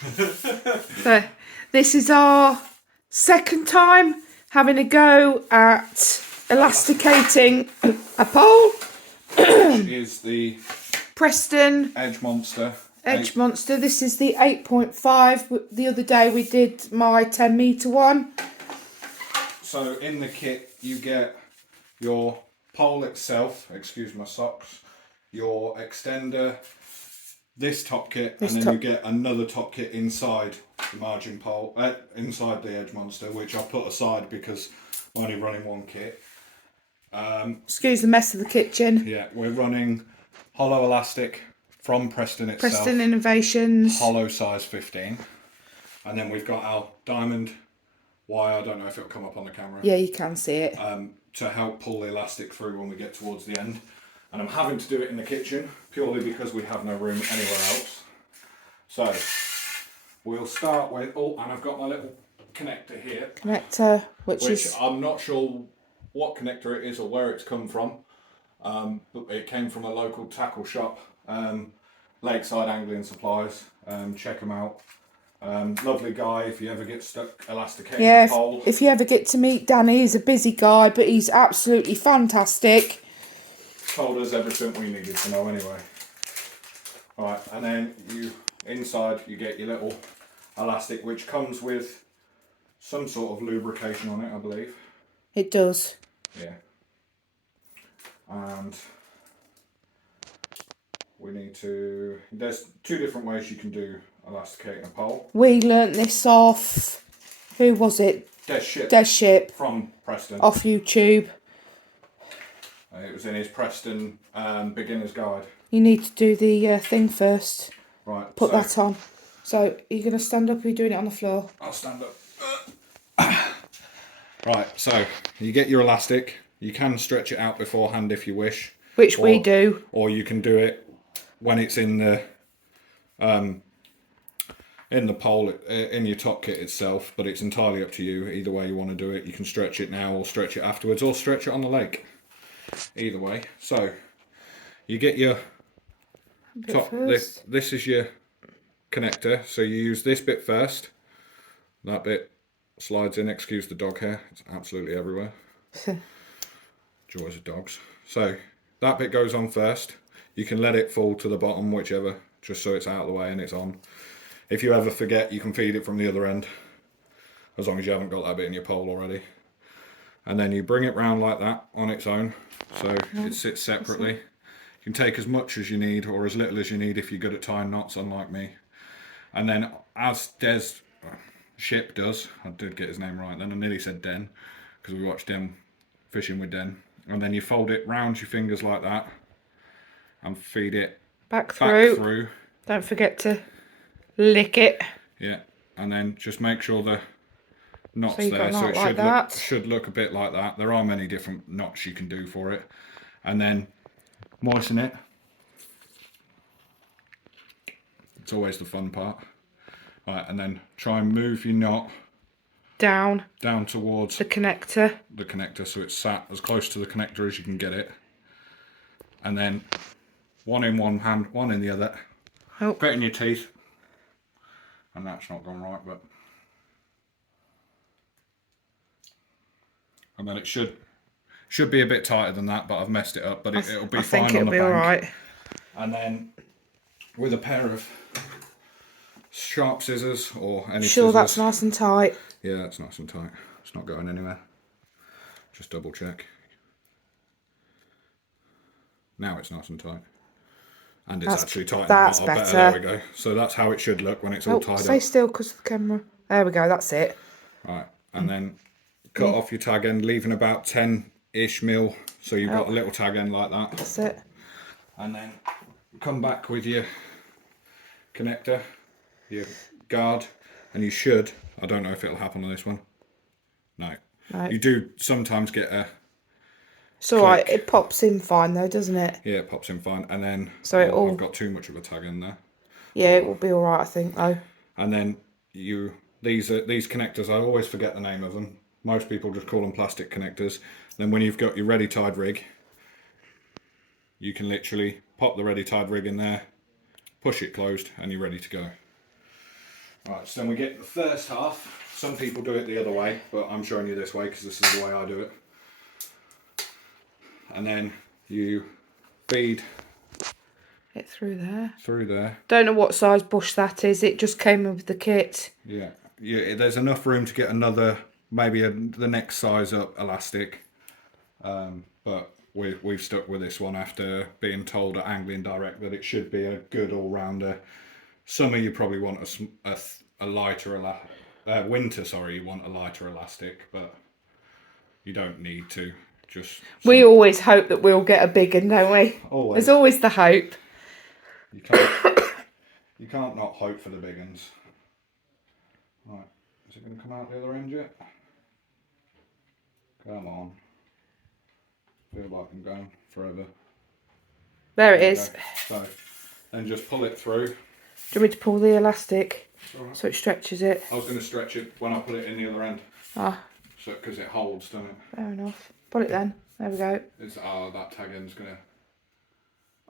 So this is our second time having a go at elasticating a pole. Which is the Preston Edge Monster. Edge Monster. This is the 8.5. The other day we did my 10-metre one. So in the kit you get your pole itself, excuse my socks, your extender, this top kit, and then you get another top kit inside the margin pole, inside the Edge Monster, which I've put aside because I'm only running one kit. Excuse the mess of the kitchen. Yeah, we're running hollow elastic from Preston itself. Preston Innovations. Hollow size 15. And then we've got our diamond wire, I don't know if it'll come up on the camera. Yeah, you can see it. To help pull the elastic through when we get towards the end. And I'm having to do it in the kitchen purely because we have no room anywhere else. So we'll start with, oh, and I've got my little connector here. Connector, which is... I'm not sure what connector it is or where it's come from. But it came from a local tackle shop, Lakeside Angling Supplies. Check them out. Lovely guy. If you ever get stuck elasticating a pole. If you ever get to meet Danny, he's a busy guy, but he's absolutely fantastic. Told us everything we needed to know anyway. Right, and then inside you get your little elastic, which comes with some sort of lubrication on it, I believe. It does. Yeah. And we need to... There's two different ways you can do elasticating a pole. We learnt this off... Who was it? Des Ship. From Preston. Off YouTube. It was in his Preston beginner's guide. You need to do the thing first. Right. Put that on. So, are you going to stand up or are you doing it on the floor? I'll stand up. Right, so you get your elastic. You can stretch it out beforehand if you wish. Which we do. Or you can do it when it's in the pole, in your top kit itself, but it's entirely up to you. Either way you want to do it. You can stretch it now or stretch it afterwards or stretch it on the lake. Either way. So you get your top, this is your connector. So you use this bit first. That bit slides in, excuse the dog hair, it's absolutely everywhere. Joys of dogs. So that bit goes on first. You can let it fall to the bottom, whichever, just so it's out of the way and it's on. If you ever forget, you can feed it from the other end, as long as you haven't got that bit in your pole already. And then you bring it round like that on its own, so it sits separately. You can take as much as you need or as little as you need if you're good at tying knots, unlike me. And then, as Des Ship does, I did get his name right then, I nearly said Den, because we watched Den fishing with Den. And then you fold it round your fingers like that and feed it back through. Don't forget to lick it. Yeah, and then just make sure the knots so there, so it like should look a bit like that. There are many different knots you can do for it. And then moisten it. It's always the fun part. Right, and then try and move your knot down towards the connector. So it's sat as close to the connector as you can get it. And then one in one hand, one in the other. Oh. Bit in your teeth. And that's not gone right, but... And then it should be a bit tighter than that, but I've messed it up, but it'll be fine on the bank. I think it'll be alright. And then with a pair of sharp scissors or any scissors. Sure, that's nice and tight. Yeah, that's nice and tight. It's not going anywhere. Just double check. Now it's nice and tight. And it's actually tight. That's better. There we go. So that's how it should look when it's all tied up. Stay still because of the camera. There we go, that's it. Right, and then cut off your tag end, leaving about 10-ish mil. So you've got a little tag end like that. That's it. And then come back with your connector, your guard, and you should, I don't know if it'll happen on this one. No. You do sometimes get a... It's alright, it pops in fine though, doesn't it? Yeah, it pops in fine. And then I've got too much of a tag in there. Yeah, it will be alright, I think, though. And then these connectors, I always forget the name of them. Most people just call them plastic connectors. Then when you've got your ready tied rig, you can literally pop the ready tied rig in there, push it closed, and you're ready to go. Right, so then we get the first half. Some people do it the other way, but I'm showing you this way because this is the way I do it. And then you feed it through there. Through there. Don't know what size bush that is. It just came with the kit. Yeah, there's enough room to get another, maybe the next size up elastic. But we've stuck with this one after being told at Angling Direct that it should be a good all-rounder. Summer you probably want a lighter winter, sorry, you want a lighter elastic, but you don't need to. We always hope that we'll get a big one, don't we? Always. There's always the hope. You can't not hope for the big ones. Right, is it going to come out the other end yet? Come on. Feel like I'm going forever. There it is. So, then just pull it through. Do you want me to pull the elastic Right. so it stretches it? I was going to stretch it when I put it in the other end. Ah. So, because it holds, doesn't it? Fair enough. Pull it then. There we go. That tag end's going to...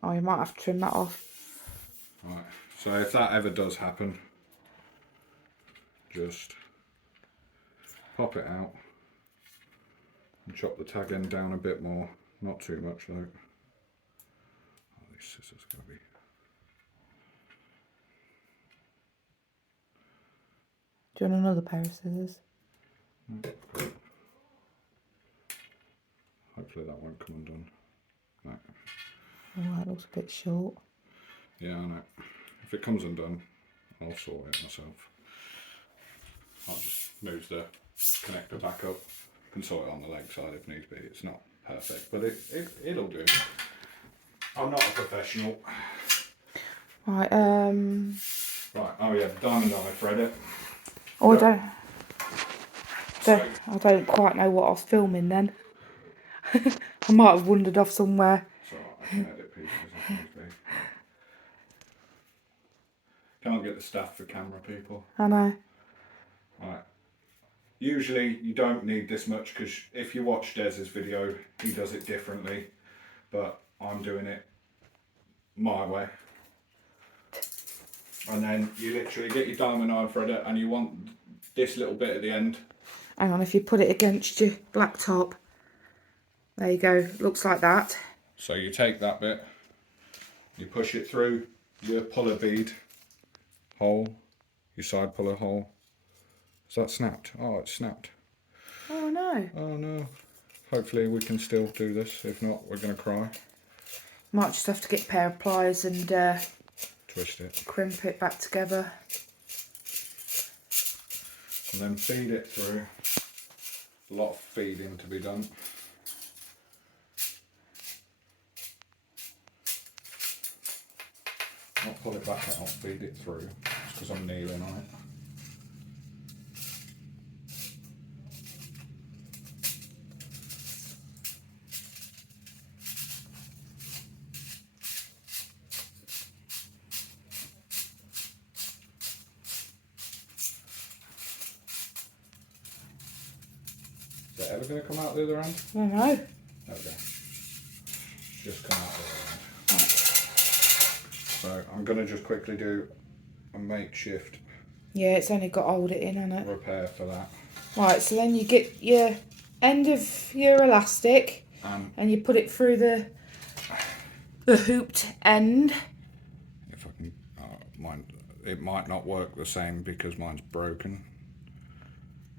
Oh, you might have to trim that off. Right, so if that ever does happen, just pop it out and chop the tag end down a bit more. Not too much though. Oh, these scissors are going to be... Do you want another pair of scissors? Good. Hopefully that won't come undone. No. Oh, that looks a bit short. Yeah, I know. If it comes undone, I'll sort it myself. I'll just move the connector back up. Can sort it on the leg side if needs be. It's not perfect, but it'll do. I'm not a professional. Right, Right, oh yeah, diamond eye thread it. Oh, Yeah. I don't quite know what I was filming then. I might have wandered off somewhere. It's alright, I can edit pieces if needs be. Can't get the staff for camera people. I know. Right. Usually you don't need this much because if you watch Des's video, he does it differently. But I'm doing it my way. And then you literally get your diamond eye threader and you want this little bit at the end. Hang on, if you put it against your black top. There you go, looks like that. So you take that bit, you push it through your puller bead hole, your side puller hole. Is that snapped? Oh, it's snapped. Oh no. Oh no. Hopefully we can still do this. If not, we're going to cry. Might just have to get a pair of pliers and twist it. Crimp it back together. And then feed it through. A lot of feeding to be done. I'll pull it back out, feed it through, just because I'm kneeling on it. Is it ever going to come out the other end? I don't know. Okay. Just come out the other end. So I'm going to just quickly do a makeshift Yeah, it's only got to hold it in, hasn't it? repair for that. Right, so then you get your end of your elastic and you put it through the hooped end. If I can, it might not work the same because mine's broken.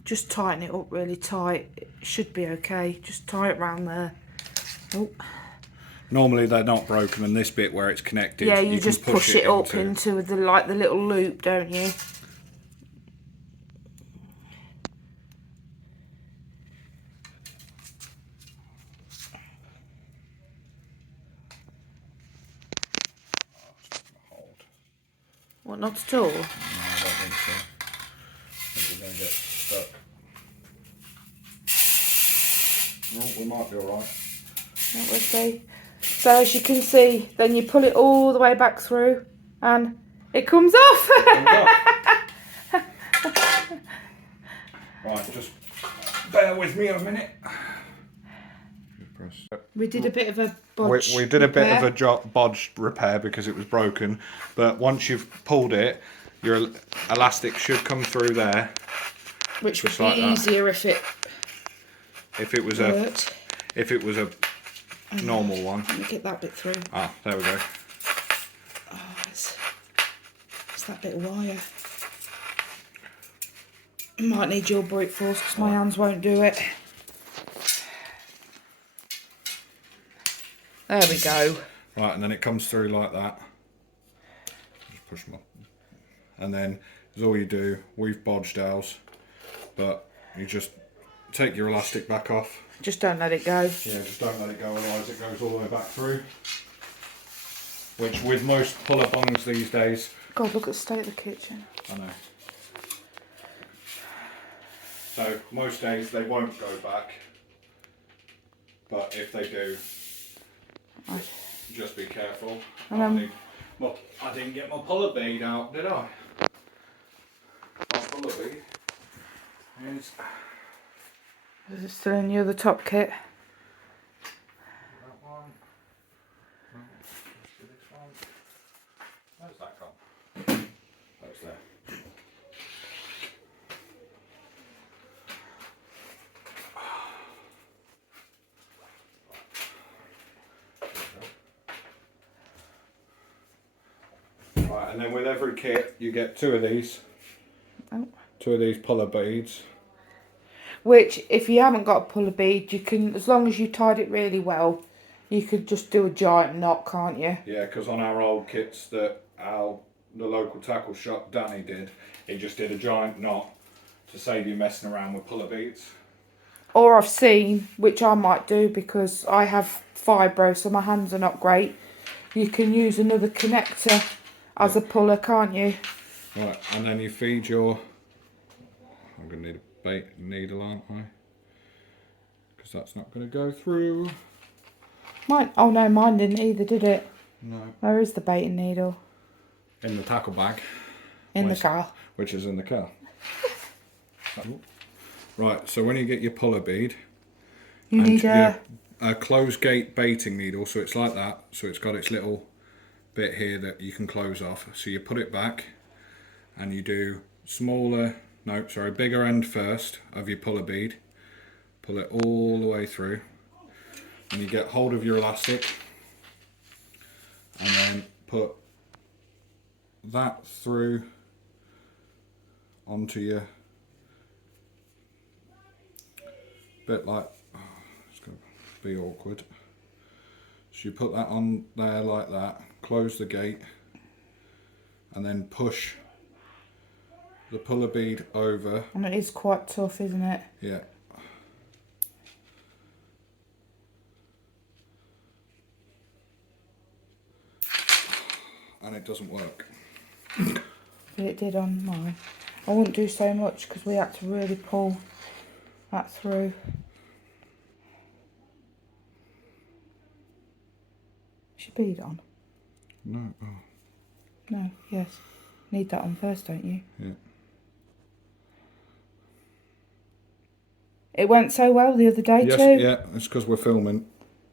Just tighten it up really tight. It should be okay. Just tie it round there. Oh. Normally they're not broken, and this bit where it's connected, Yeah, you just can push it up into the the little loop, don't you? What, not at all? No, I don't think so. I think we're going to get stuck. Well, we might be alright. That would be. So as you can see, then you pull it all the way back through and it comes off. Right, just bear with me a minute. We did a bit of a bodge We did a bit of repair. a bodge repair because it was broken, but once you've pulled it, your elastic should come through there. Which would be easier if it worked. If it was a normal one. Let me get that bit through. Ah, there we go. Oh, it's that bit of wire. Might need your brute force because my hands won't do it. There we go. Right, and then it comes through like that. Just push them up. And then is all you do, we've bodged ours, but you just take your elastic back off. Just don't let it go. Yeah, just don't let it go, otherwise it goes all the way back through. Which with most puller bungs these days... God, look at the state of the kitchen. I know. So most days they won't go back, but if they do, just be careful. Look, I didn't get my puller bead out, did I? My puller bead is it still in the other top kit? That one. No, this one. Where's that gone? That's there. Right, and then with every kit you get two of these. Oh. Two of these puller beads. Which, if you haven't got a puller bead, you can, as long as you tied it really well, you could just do a giant knot, can't you? Yeah, because on our old kits that the local tackle shop Danny did, he just did a giant knot to save you messing around with puller beads. Or I've seen, which I might do because I have fibro, so my hands are not great, you can use another connector as a puller, can't you? Right, and then you feed your... I'm going to need a bait needle, aren't I? Because that's not going to go through. Mine, oh no, mine didn't either, did it? No. Where is the baiting needle? In the tackle bag. In the car. Which is in the car. Right, so when you get your puller bead, you need a closed gate baiting needle, so it's like that, so it's got its little bit here that you can close off. So you put it back and you do bigger end first of your puller bead, pull it all the way through, and you get hold of your elastic and then put that through onto your bit like, it's going to be awkward. So you put that on there like that, close the gate, and then push the puller bead over. And it is quite tough, isn't it? Yeah. And it doesn't work. But it did on mine. I wouldn't do so much because we had to really pull that through. Is your bead on? No. Oh. No, yes. Need that on first, don't you? Yeah. It went so well the other day too. Yeah, it's because we're filming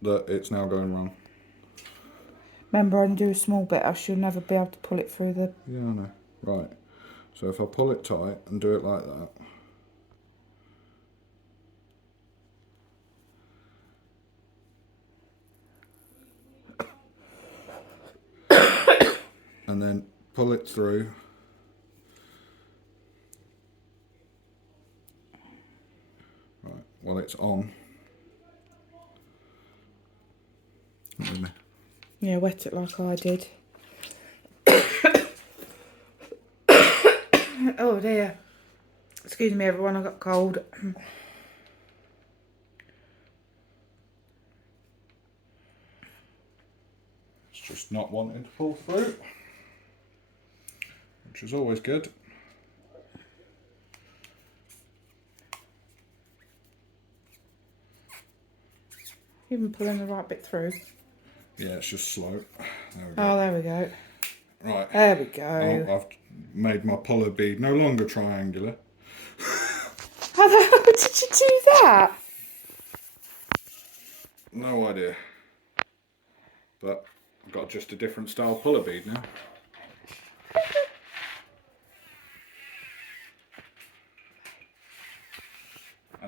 that it's now going wrong. Remember, I can do a small bit. I should never be able to pull it through the... Yeah, I know. Right. So if I pull it tight and do it like that. And then pull it through. Right, well it's on. Yeah, wet it like I did. Oh dear. Excuse me everyone, I got cold. It's just not wanting to pull through, which is always good. You've been pulling the right bit through. Yeah, it's just slow. There we go. Oh, there we go. Right. There we go. Oh, I've made my puller bead no longer triangular. How did you do that? No idea. But I've got just a different style puller bead now.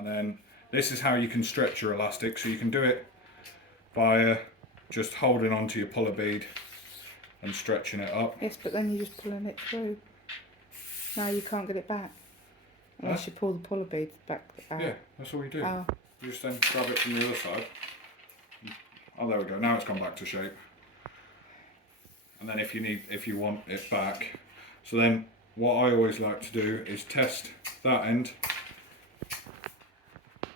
And then this is how you can stretch your elastic. So you can do it by just holding onto your puller bead and stretching it up. Yes, but then you're just pulling it through. Now you can't get it back. Unless you pull the puller bead back out. Yeah, that's all you do. Oh. You just then grab it from the other side. Oh, there we go. Now it's gone back to shape. And then if you want it back, so then what I always like to do is test that end.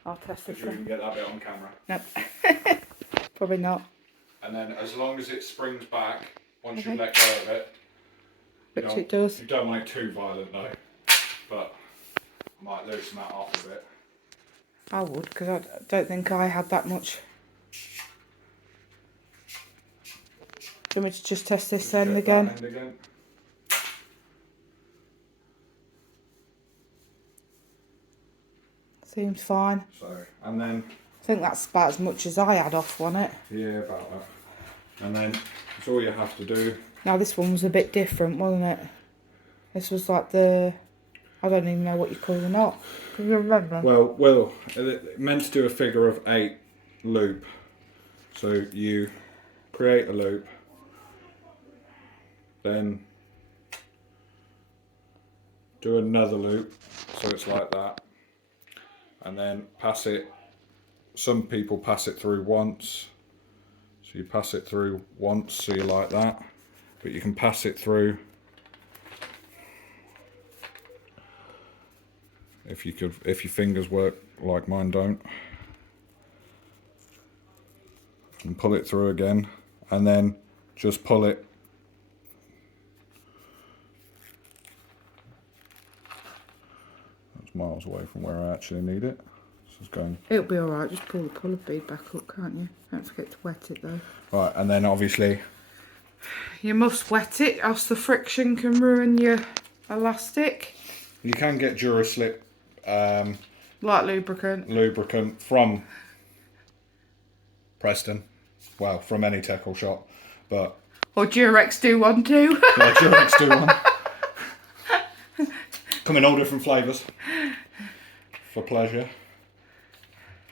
I'll test this You can one. get that bit on camera. Nope. Probably not. And then as long as it springs back, once you let go of it, Which it does. You don't want it too violent though, but I might loosen that off a bit. I would, because I don't think I had that much. Do you want me to just test this end again? Seems fine. So, and then... I think that's about as much as I had off, wasn't it? Yeah, about that. And then, that's all you have to do. Now this one was a bit different, wasn't it? This was like the... I don't even know what you call the knot. Can you remember? Well, it meant to do a figure of 8 loop. So you create a loop, then do another loop, so it's like that, and then pass it. Some people pass it through once, so you pass it through once, so you like that, but you can pass it through if your fingers work like mine don't, and pull it through again, and then just pull it. That's miles away from where I actually need it. This is going. It'll be alright, just pull the puller bead back up, can't you? Don't forget to wet it though. Right, and then obviously you must wet it, else the friction can ruin your elastic. you can get Duraslip like lubricant from Preston, well, from any tackle shop, but or Durex do one too. yeah, Durex do one. Come in all different flavours for pleasure.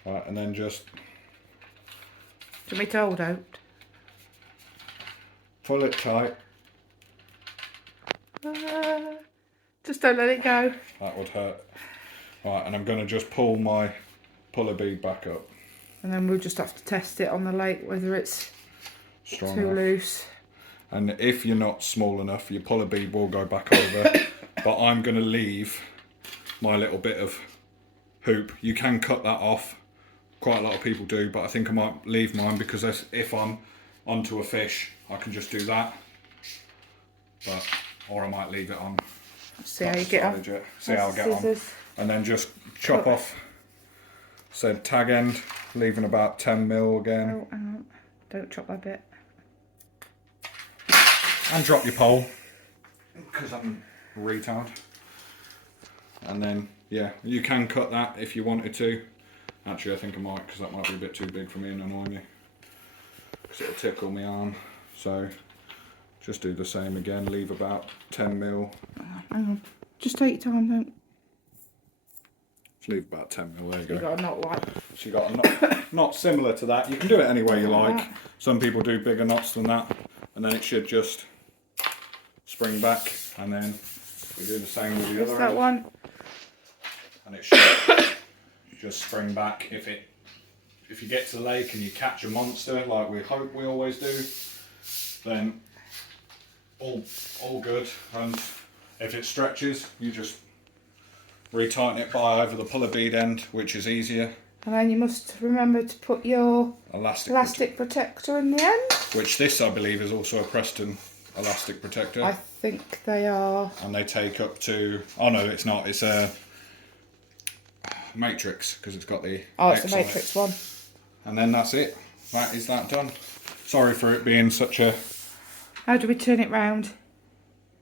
Right, and then just Do you want me to hold out? pull it tight. Just don't let it go. That would hurt. Right, and I'm going to just pull my puller bead back up. And then we'll just have to test it on the lake whether it's Strong too enough. loose. And if you're not small enough, your puller bead will go back over. But I'm going to leave my little bit of hoop. You can cut that off. Quite a lot of people do, but I think I might leave mine because if I'm onto a fish, I can just do that. But or I might leave it on. See how you get on. See how I get on. And then just chop off said tag end, leaving about 10mm again. Oh, don't chop that bit. And drop your pole, because I'm a retard. And then, yeah, you can cut that if you wanted to. Actually, I think I might, because that might be a bit too big for me and annoy me. Because it'll tickle my arm. So, just do the same again, leave about 10mm. Hang on. Just take your time, don't. Just leave about 10mm, there you So you go. got a knot like. So you got a knot, not similar to that. You can do it any way you like. Some people do bigger knots than that. And then it should just spring back. And then we do the same with the other That end. one. And it should just spring back. If you get to the lake and you catch a monster like we hope we always do, then all good. And if it stretches, you just retighten it by over the puller bead end, which is easier. And then you must remember to put your Elastic protector in the end. which this I believe is also a Preston elastic protector. I think they are. And they take up to, oh no it's not, it's a Matrix, because it's got the Oh, it's X a on it. Matrix one. And then that's it. That is that done. Sorry for it being such a... How do we turn it round?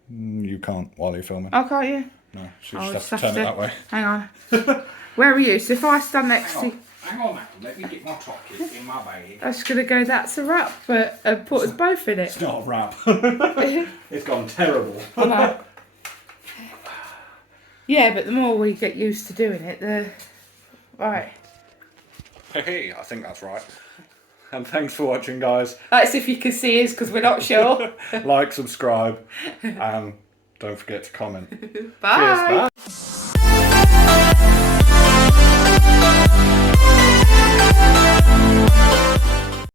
You can't while you're filming. Oh, can't you? No, so I'll you just just have to turn it have that way. Hang on. Where are you? So if I stand next to you, Hang on now, let me get my chocolate in my bag. I was going to go, that's a wrap, but put us both in it. It's not a wrap. It's gone terrible. I know. Yeah, but the more we get used to doing it, Right. Hey, I think that's right. And thanks for watching, guys. That's if you can see us, because we're not sure. Like, subscribe, and don't forget to comment. Bye. Cheers, bye.